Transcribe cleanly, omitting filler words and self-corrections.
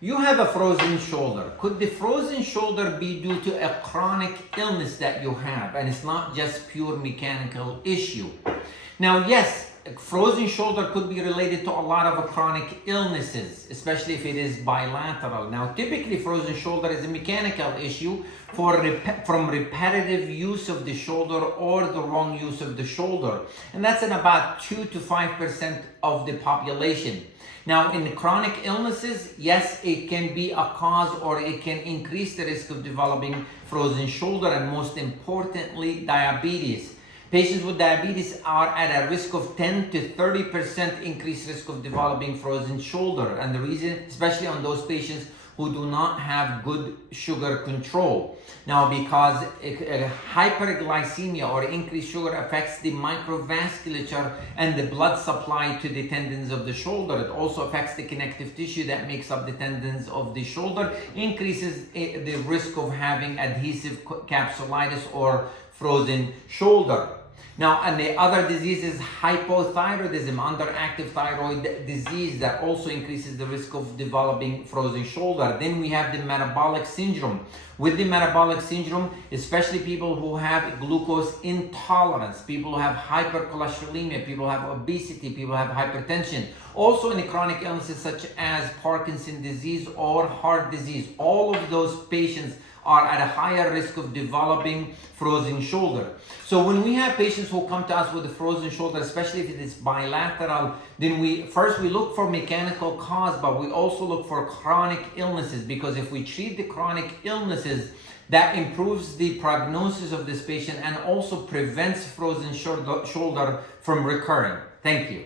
You have a frozen shoulder. Could the frozen shoulder be due to a chronic illness that you have, and it's not just pure mechanical issue? Now, yes, frozen shoulder could be related to a lot of chronic illnesses, especially if it is bilateral. Now, typically frozen shoulder is a mechanical issue from repetitive use of the shoulder or the wrong use of the shoulder. And that's in about 2 to 5% of the population. Now, in the chronic illnesses, yes, it can be a cause, or it can increase the risk of developing frozen shoulder, and most importantly, diabetes. Patients with diabetes are at a risk of 10 to 30% increased risk of developing frozen shoulder. And the reason, especially on those patients who do not have good sugar control. Now, because hyperglycemia or increased sugar affects the microvasculature and the blood supply to the tendons of the shoulder. It also affects the connective tissue that makes up the tendons of the shoulder, increases the risk of having adhesive capsulitis or frozen shoulder. Now, and the other disease is hypothyroidism, underactive thyroid disease, that also increases the risk of developing frozen shoulder. Then we have the metabolic syndrome. With the metabolic syndrome, especially people who have glucose intolerance, people who have hypercholesterolemia, people who have obesity, people who have hypertension. Also in the chronic illnesses such as Parkinson's disease or heart disease, all of those patients are at a higher risk of developing frozen shoulder. So when we have patients who come to us with a frozen shoulder, especially if it is bilateral, then we look for mechanical cause, but we also look for chronic illnesses, because if we treat the chronic illnesses, that improves the prognosis of this patient and also prevents frozen shoulder from recurring. Thank you.